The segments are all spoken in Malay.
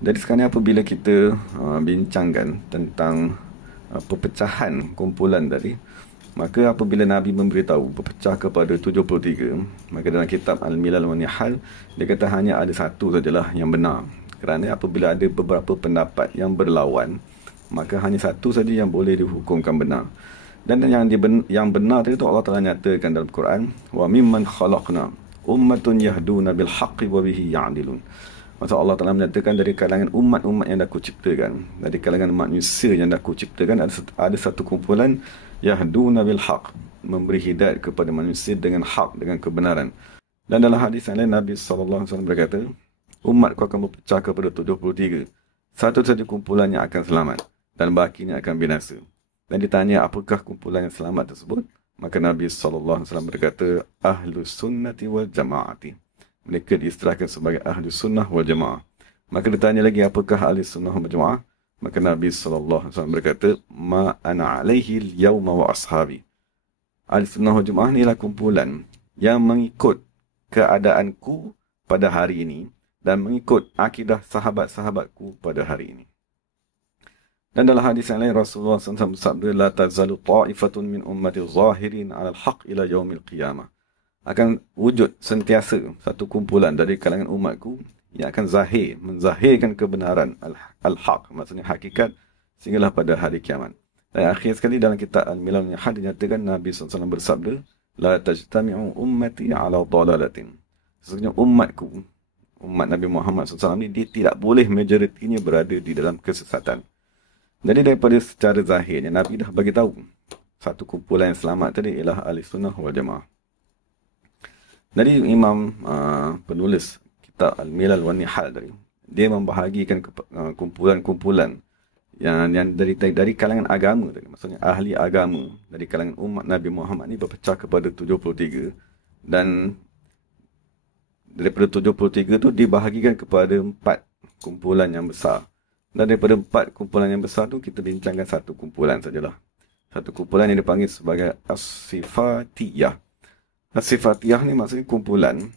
Jadi sekarang ni apabila kita bincangkan tentang perpecahan kumpulan tadi, maka apabila Nabi memberitahu berpecah kepada 73, maka dalam kitab Al-Milal wa Nihal, dia kata hanya ada satu sajalah yang benar. Kerana apabila ada beberapa pendapat yang berlawan, maka hanya satu saja yang boleh dihukumkan benar. Dan yang benar tadi tu Allah Taala nyatakan dalam Quran, wa mimman khalaqna ummatun yahduna bil haqqi wa bihi ya'dilun. Maksud Allah Taala menyatakan dari kalangan umat-umat yang dah aku ciptakan, dari kalangan manusia yang dah aku ciptakan, ada satu kumpulan yahduna bil haq, memberi hidayat kepada manusia dengan hak, dengan kebenaran. Dan dalam hadis yang lain Nabi sallallahu alaihi wasallam berkata, umatku akan berpecah kepada 73. Satu saja kumpulan yang akan selamat dan bakinya akan binasa. Dan ditanya apakah kumpulan yang selamat tersebut? Maka Nabi sallallahu alaihi wasallam berkata, ahlus sunnati wal jamaati. Mereka diistilahkan sebagai ahli sunnah wal jamaah. Maka ditanya lagi apakah ahli sunnah wal jamaah? Maka Nabi SAW berkata, ma ana alaihi al-yawma wa ashabi. Ahli sunnah wal jamaah ni ialah kumpulan yang mengikut keadaanku pada hari ini dan mengikut akidah sahabat-sahabatku pada hari ini. Dan dalam hadis yang lain Rasulullah SAW bersabda, la tazalu ta'ifatun min ummati zahirin 'ala al-haq ila yaumil qiyamah. Akan wujud sentiasa satu kumpulan dari kalangan umatku yang akan menzahirkan kebenaran al-haq, maksudnya hakikat, sehinggalah pada hari kiamat. Dan akhir sekali dalam kitab Al-Milal Nihal dinyatakan Nabi SAW bersabda, la tajtami'u ummati ala dalalatin. Sesungguhnya umat Nabi Muhammad SAW ni, dia tidak boleh majoritinya berada di dalam kesesatan. Jadi daripada secara zahirnya Nabi dah bagi tahu satu kumpulan yang selamat tadi ialah ahli sunnah wal jamaah. Dari Imam penulis kitab Al-Milal wa Nihal tadi, dia membahagikan kumpulan-kumpulan yang dari kalangan agama tadi, maksudnya ahli agama dari kalangan umat Nabi Muhammad ni berpecah kepada 73, dan daripada 73 tu dibahagikan kepada 4 kumpulan yang besar. Dan daripada 4 kumpulan yang besar tu kita bincangkan satu kumpulan sajalah. Satu kumpulan yang dipanggil sebagai As-Sifatiyah. As-Sifatiyah ni maksudnya kumpulan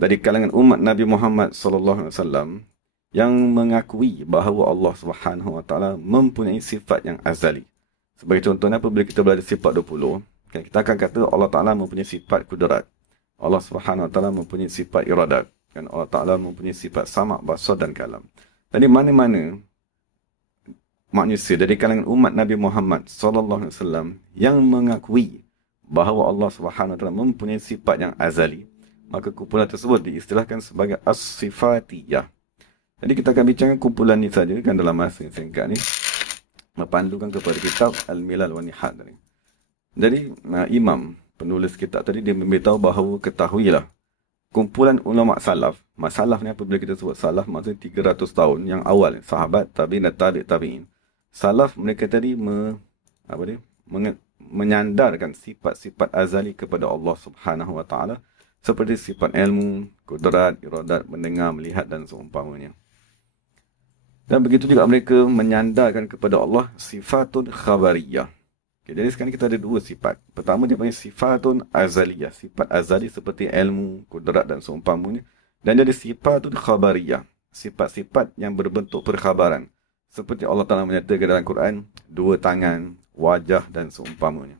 dari kalangan umat Nabi Muhammad SAW yang mengakui bahawa Allah Subhanahu Wa Taala mempunyai sifat yang azali. Sebagai contohnya apabila kita belajar sifat 20, kita akan kata Allah Taala mempunyai sifat kudrat. Allah Subhanahu Wa Taala mempunyai sifat iradat, dan Allah Taala mempunyai sifat sama', basar dan kalam. Jadi mana-mana manusia dari kalangan umat Nabi Muhammad SAW yang mengakui bahawa Allah Subhanahu Wa Taala mempunyai sifat yang azali, maka kumpulan tersebut diistilahkan sebagai As-Sifatiyah. Jadi kita akan bincangkan kumpulan ni saja kan dalam masa yang singkat ni, mepandukan kepada kitab Al-Milal wa Nihal tadi. Jadi imam penulis kitab tadi dia memberitahu bahawa ketahuilah kumpulan ulama salaf. Salaf ni apabila kita sebut salaf maksudnya 300 tahun yang awal, sahabat, tabi'in dan tabi'in. Salaf mereka tadi menyandarkan sifat-sifat azali kepada Allah Subhanahu Wa Taala seperti sifat ilmu, kudrat, iradat, mendengar, melihat dan seumpamanya. Dan begitu juga mereka menyandarkan kepada Allah sifatun khabariyah. Okay, jadi sekarang kita ada dua sifat. Pertama dia panggil sifatun azaliyah, sifat azali seperti ilmu, kudrat dan seumpamanya. Dan ada sifatun khabariyah, sifat-sifat yang berbentuk perkhabaran. Seperti Allah Ta'ala menyatakan dalam Quran, dua tangan, wajah dan seumpamanya.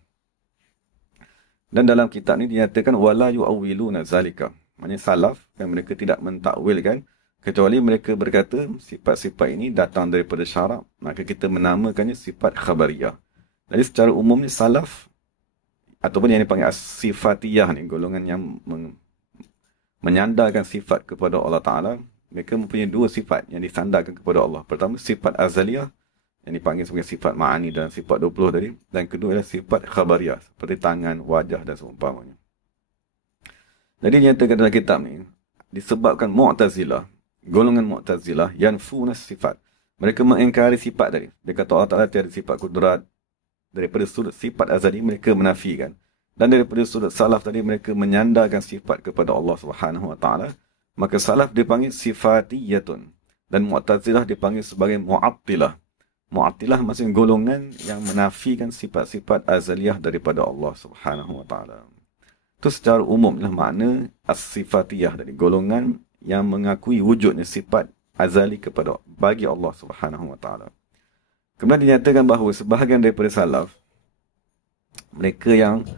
Dan dalam kitab ni dinyatakan wala yu'awwiluna zalika. Maksudnya salaf yang mereka tidak mentakwilkan kecuali mereka berkata sifat-sifat ini datang daripada syarak, maka kita menamakannya sifat khabariyah. Jadi secara umumnya salaf ataupun yang dipanggil as-sifatiyah ni, golongan yang menyandarkan sifat kepada Allah Ta'ala, mereka mempunyai dua sifat yang disandarkan kepada Allah. Pertama sifat azaliyah yang dipanggil sebagai sifat ma'ani dan sifat 20 tadi. Dan kedua adalah sifat khabariyah seperti tangan, wajah dan seumpamanya. Jadi nyatakan dalam kitab ni, disebabkan Mu'tazilah, golongan Mu'tazilah yanfuna sifat. Mereka mengingkari sifat tadi. Dia kata Allah Ta'ala tiada sifat kudrat. Daripada sudut sifat azali mereka menafikan. Dan daripada sudut salaf tadi mereka menyandarkan sifat kepada Allah Subhanahu Wa Taala. Maka salaf dipanggil sifatiyatun dan Mu'tazilah dipanggil sebagai mu'attilah. Mu'attilah maksudnya golongan yang menafikan sifat-sifat azaliyah daripada Allah Subhanahu Wa Taala. Itu secara umumlah makna as-sifatiyah dari golongan yang mengakui wujudnya sifat azali bagi Allah Subhanahu wa taala. Kemudian dinyatakan bahawa sebahagian daripada salaf, mereka yang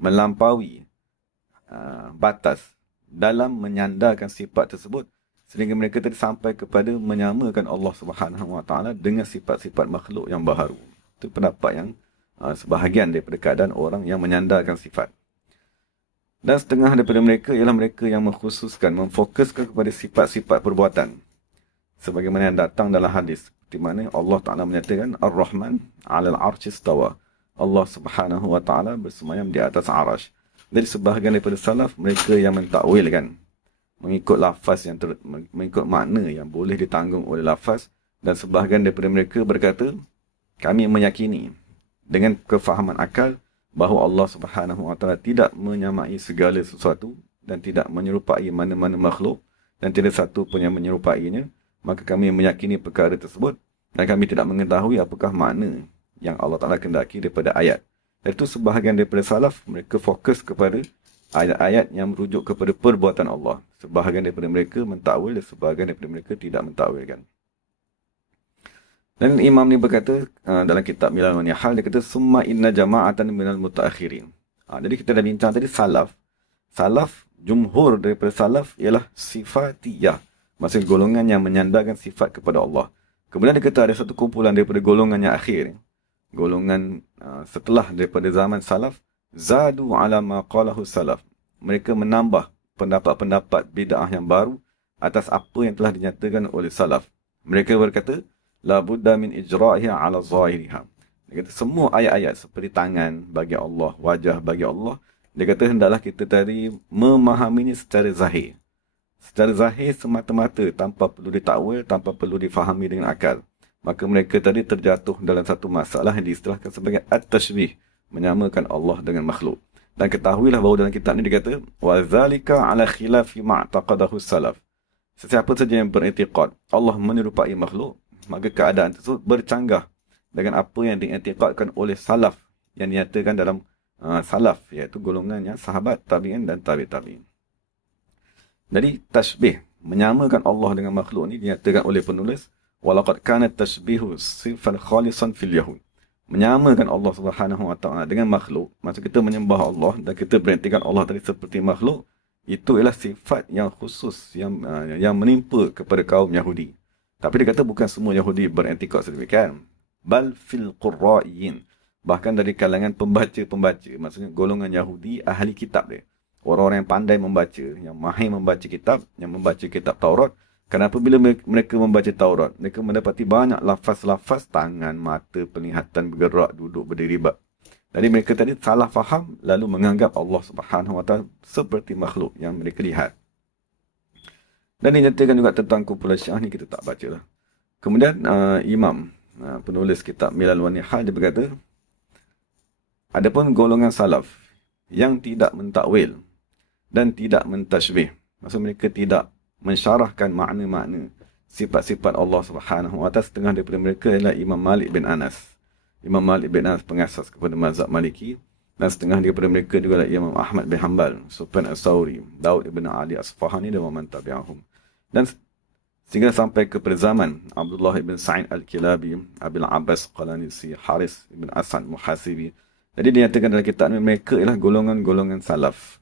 melampaui batas dalam menyandarkan sifat tersebut, sehingga mereka tadi sampai kepada menyamakan Allah Subhanahu wa taala dengan sifat-sifat makhluk yang baharu. Itu pendapat yang sebahagian daripada keadaan orang yang menyandarkan sifat. Dan setengah daripada mereka ialah mereka yang mengkhususkan, memfokuskan kepada sifat-sifat perbuatan, sebagaimana yang datang dalam hadis, di mana Allah Ta'ala menyatakan Ar-Rahman 'alal 'arsy istawa. Allah Subhanahu wa taala bersemayam di atas arasy. Jadi sebahagian daripada salaf, mereka yang mentakwilkan, mengikut lafaz mengikut makna yang boleh ditanggung oleh lafaz, dan sebahagian daripada mereka berkata, kami meyakini dengan kefahaman akal bahawa Allah Subhanahu wa taala tidak menyamai segala sesuatu dan tidak menyerupai mana-mana makhluk, dan tidak satu pun yang menyerupainya, maka kami meyakini perkara tersebut dan kami tidak mengetahui apakah makna yang Allah Ta'ala kendaki daripada ayat. Dan itu sebahagian daripada salaf, mereka fokus kepada ayat-ayat yang merujuk kepada perbuatan Allah. Sebahagian daripada mereka mentakwil dan sebahagian daripada mereka tidak mentakwilkan. Dan Imam ni berkata dalam kitab Milal wa Nihal, dia kata summa inna jama'atan minal mutaakhirin. Jadi kita dah bincang tadi salaf. Salaf, jumhur daripada salaf ialah sifatiyah. Maksudnya golongan yang menyandarkan sifat kepada Allah. Kemudian dia kata ada satu kumpulan daripada golongan yang akhir. Golongan setelah daripada zaman salaf, zadu ala ma qalahu salaf. Mereka menambah pendapat-pendapat bid'ah yang baru atas apa yang telah dinyatakan oleh salaf. Mereka berkata, la budda min ijra'iha ala zahiriha. Dia kata semua ayat-ayat seperti tangan bagi Allah, wajah bagi Allah, dia kata hendaklah kita tadi memahaminya secara zahir. Secara zahir semata-mata, tanpa perlu ditakwil, tanpa perlu difahami dengan akal. Maka mereka tadi terjatuh dalam satu masalah yang diistilahkan sebagai at-tashbih, menyamakan Allah dengan makhluk. Dan ketahuilah bahawa dalam kitab ini dikata, wa zalika ala khilafi ma'taqadahu salaf. Sesiapa saja yang beriktikad Allah menyerupai makhluk, maka keadaan tersebut bercanggah dengan apa yang diiktikadkan oleh salaf, yang dinyatakan dalam salaf, iaitu golongannya sahabat, tabi'in dan tabi'-tabi'in. Jadi tashbih, menyamakan Allah dengan makhluk ni dinyatakan oleh penulis, walaqad kana tashbihu sifan khalisan fil yahud. Menyamakan Allah Subhanahu wa taala dengan makhluk, maksud kita menyembah Allah dan kita beriktikad Allah tadi seperti makhluk, itu ialah sifat yang khusus yang menimpa kepada kaum Yahudi. Tapi dia kata bukan semua Yahudi beriktikad sedemikian. Bal fil qurra'in. Bahkan dari kalangan pembaca-pembaca, maksudnya golongan Yahudi ahli kitab dia. Orang-orang yang pandai membaca, yang mahir membaca kitab, yang membaca kitab Taurat. Kerana apabila mereka membaca Taurat, mereka mendapati banyak lafaz-lafaz tangan, mata, penglihatan, bergerak, duduk, berdiri. Jadi mereka tadi salah faham, lalu menganggap Allah Subhanahu wa taala seperti makhluk yang mereka lihat. Dan dinyatakan juga tentang kumpulan Syiah ni kita tak baca lah. Kemudian Imam, penulis kitab Milal wa Nihal, dia berkata, adapun golongan salaf yang tidak mentakwil dan tidak mentashbih, maksud mereka tidak mensyarahkan makna-makna sifat-sifat Allah Subhanahu wa taala, setengah daripada mereka ialah Imam Malik bin Anas. Imam Malik bin Anas pengasas kepada mazhab Maliki, dan setengah daripada mereka juga ialah Imam Ahmad bin Hanbal, Sufyan as-Sauri, Daud ibn Ali as-Sufahani dan man tabi'ahum. Dan sehingga sampai kepada zaman Abdullah ibn Sa'id al-Kilabi, Abil Abbas Qalanisi, Haris ibn Asad Muhasibi. Jadi dinyatakan dalam kitab ini mereka ialah golongan-golongan salaf.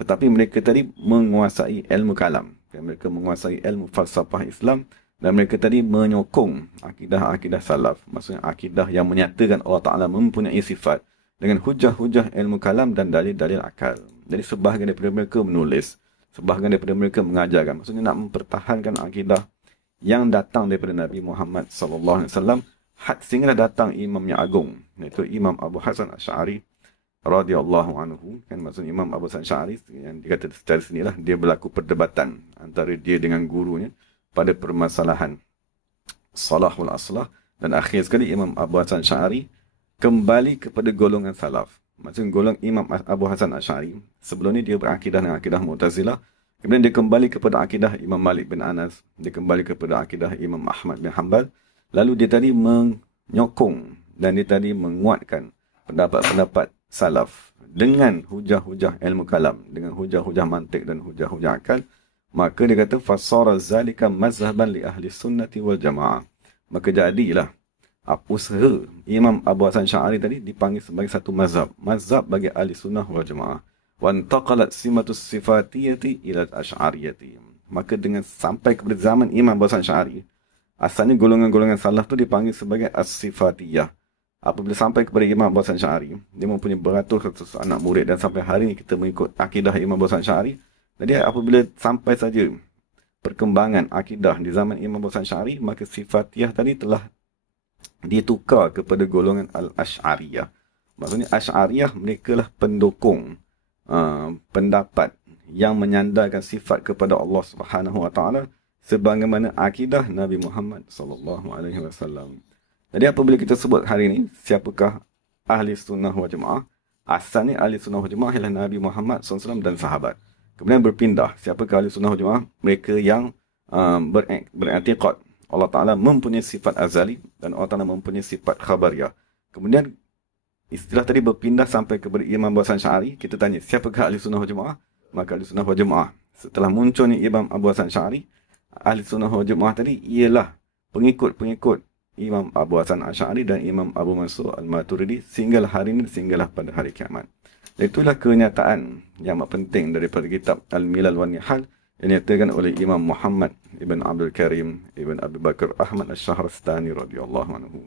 Tetapi mereka tadi menguasai ilmu kalam. Mereka menguasai ilmu falsafah Islam. Dan mereka tadi menyokong akidah-akidah salaf. Maksudnya akidah yang menyatakan Allah Ta'ala mempunyai sifat dengan hujah-hujah ilmu kalam dan dalil-dalil akal. Jadi sebahagian daripada mereka menulis, sebahagian daripada mereka mengajarkan. Maksudnya nak mempertahankan akidah yang datang daripada Nabi Muhammad SAW. Sehingga datang imam yang agung, iaitu Imam Abu Hasan Asy'ari radhiyallahu anhu. Kan maksudnya Imam Abu Hasan Asy'ari yang dikata secara sinilah dia berlaku perdebatan antara dia dengan gurunya pada permasalahan salah wal aslah, dan akhir sekali Imam Abu Hasan Asy'ari kembali kepada golongan salaf. Maksudnya golongan Imam Abu Hasan Asy'ari sebelum ni dia berakidah dengan akidah Mu'tazilah, kemudian dia kembali kepada akidah Imam Malik bin Anas, dia kembali kepada akidah Imam Ahmad bin Hanbal. Lalu dia tadi menyokong dan dia tadi menguatkan pendapat-pendapat salaf dengan hujah-hujah ilmu kalam, dengan hujah-hujah mantik dan hujah-hujah akal, Maka dia kata fasara zalika mazhaban li ahli sunnati wal jamaah. Maka jadilah usaha Imam Abu Hasan Sy'ari tadi dipanggil sebagai satu mazhab. Mazhab bagi ahli sunnah wal jamaah. Wa intaqalat simatus sifatiyati ila al-asy'ariyati. Maka dengan sampai kepada zaman Imam Abu Hasan Sy'ari, asalnya golongan-golongan salaf tu dipanggil sebagai as-sifatiyah. Apabila sampai kepada Imam Abu Hasan Sy'ari, dia mempunyai beratus-ratus anak murid dan sampai hari ini kita mengikut akidah Imam Abu Hasan Sy'ari. Jadi apabila sampai saja perkembangan akidah di zaman Imam Abu Hasan Sy'ari, maka sifatiyah tadi telah ditukar kepada golongan al-asy'ariyah. Maksudnya asy'ariyah mereka lah pendukung pendapat yang menyandarkan sifat kepada Allah Subhanahu Wa Taala sebagaimana akidah Nabi Muhammad sallallahu alaihi wasallam. Jadi apabila kita sebut hari ini siapakah ahli sunnah wal jamaah, asalnya ahli sunnah wal jamaah ialah Nabi Muhammad SAW dan sahabat. Kemudian berpindah siapakah ahli sunnah wal jamaah, mereka yang beriktikad Allah Ta'ala mempunyai sifat azali dan Allah Ta'ala mempunyai sifat khabariyah. Kemudian istilah tadi berpindah sampai kepada Imam Abu Hasan Sy'ari. Kita tanya siapakah ahli sunnah wal jamaah, maka ahli sunnah wal jamaah setelah munculnya Imam Abu Hasan Sy'ari, ahli sunnah wal jamaah tadi ialah pengikut-pengikut Imam Abu Hasan Asy'ari dan Imam Abu Mansur Al-Maturidi sehinggalah hari ini, sehinggalah pada hari kiamat. Itulah kenyataan yang amat penting daripada kitab Al-Milal wan Nihal yang dinyatakan oleh Imam Muhammad Ibn Abdul Karim Ibn Abi Bakar Ahmad Asy-Syahrastani radhiyallahu anhu.